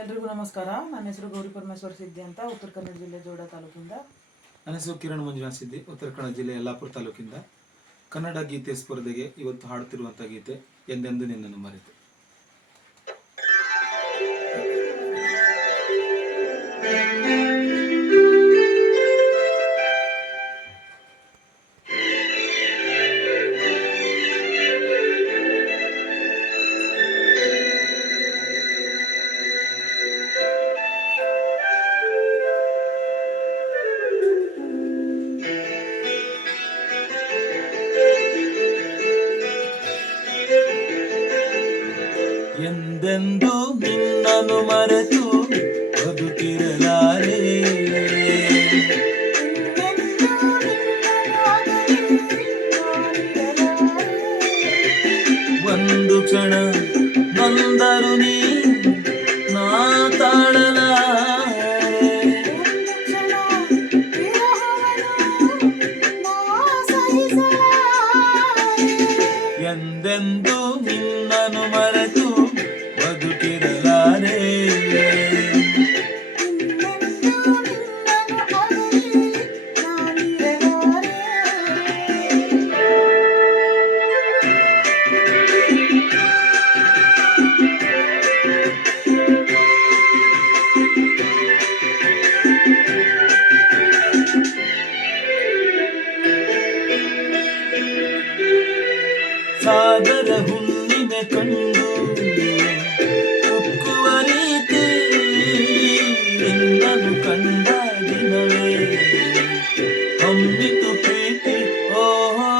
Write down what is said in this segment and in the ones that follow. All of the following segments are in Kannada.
ಎಲ್ರಿಗೂ ನಮಸ್ಕಾರ. ನನ್ನ ಹೆಸರು ಗೌರಿ ಪರಮೇಶ್ವರ್ ಸಿದ್ದಿ ಅಂತ, ಉತ್ತರ ಕನ್ನಡ ಜಿಲ್ಲೆ ಜೋಡ ತಾಲೂಕಿಂದ. ನನ್ನ ಹೆಸರು ಕಿರಣ್ ಮಂಜುನಾಥ್ ಸಿದ್ದಿ, ಉತ್ತರ ಕನ್ನಡ ಜಿಲ್ಲೆ ಯಲ್ಲಾಪುರ ತಾಲೂಕಿಂದ. ಕನ್ನಡ ಗೀತೆ ಸ್ಪರ್ಧೆಗೆ ಇವತ್ತು ಹಾಡುತ್ತಿರುವಂತಹ ಗೀತೆ ಎಂದೆಂದು ನಿನ್ನನ್ನು ಮರೆತು. ಎಂದೆಂದು ನಿನ್ನನ್ನು ಮರೆತು ಬದುಕಿರಲಾರೆ, ಒಂದು ಕ್ಷಣ ನೊಂದರು ನೀ ನಾ ತಾಳಲಾರೆ. ಎಂದೆಂದು ನಿನ್ನನ್ನು ಮರೆತು ಬದುಕಿರಲಾರೆ. ಸಾಗರ ಹುಣ್ಣಿಮೆ ಕಂಡು ಉಕ್ಕುವ ರೀತಿ ನಿನ್ನನ್ನು ಕಂಡ ದಿನವೇ ಹಮ್ಮಿತು ಪ್ರೀತಿ. ಓಹೋ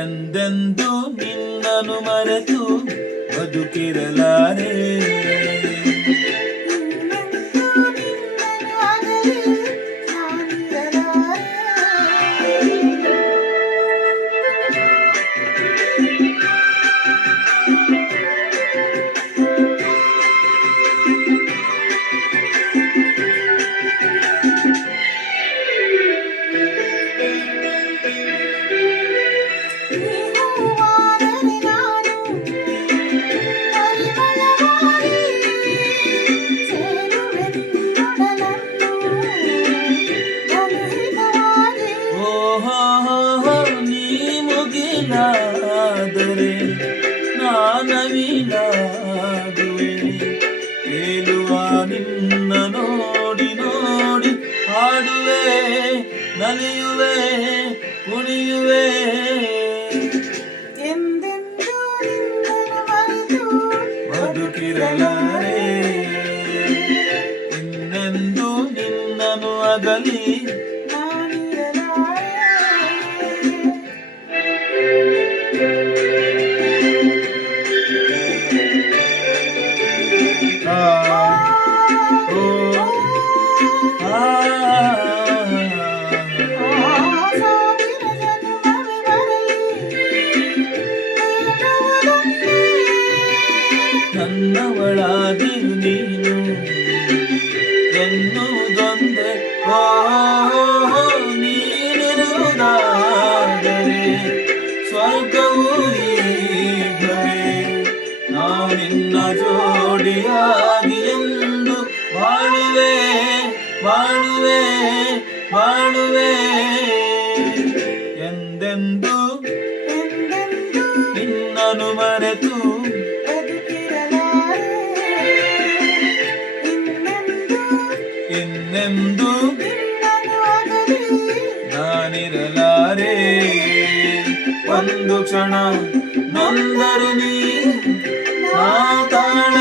ಎಂದೆಂದು ನಿನ್ನನ್ನು ಮರೆತು ಬದುಕಿರಲಾರೆ. ಆದರೆ ನಾನವಿಲಾಗುವೆ, ತೇಲುವ ನಿನ್ನ ನೋಡಿ ನೋಡಿ ಹಾಡುವೆ, ನಲಿಯುವೆ, ಕುಣಿಯುವೆ. ಎಂದೆಂದು ನಿನ್ನನ್ನು ಮರೆತು ಬದುಕಿರಲಾರೆ, ಇನ್ನೆಂದು ನಿನ್ನನ್ನು ಅಗಲಿ ನನ್ನವಳಾದಿರು ನೀನು ಎನ್ನುವುದೊಂದೇ. ನೀನಿರುವುದಾದರೆ ಸ್ವರ್ಗವೂ ಹೀಗವೇ, ನಾನಿನ್ನ ಜೋಡಿಯಾಗಿ ಎಂದು ಬಾಳುವೆ ಬಾಳುವೆ ಬಾಳುವೆ. ಎಂದೆಂದು ನಿನ್ನನ್ನು ಮರೆತು ಇನ್ನೆಂದು ನಾನಿರಲಾರೆ. ಒಂದು ಕ್ಷಣ ನೊಂದರು ನೀ ನಾ ತಾಳ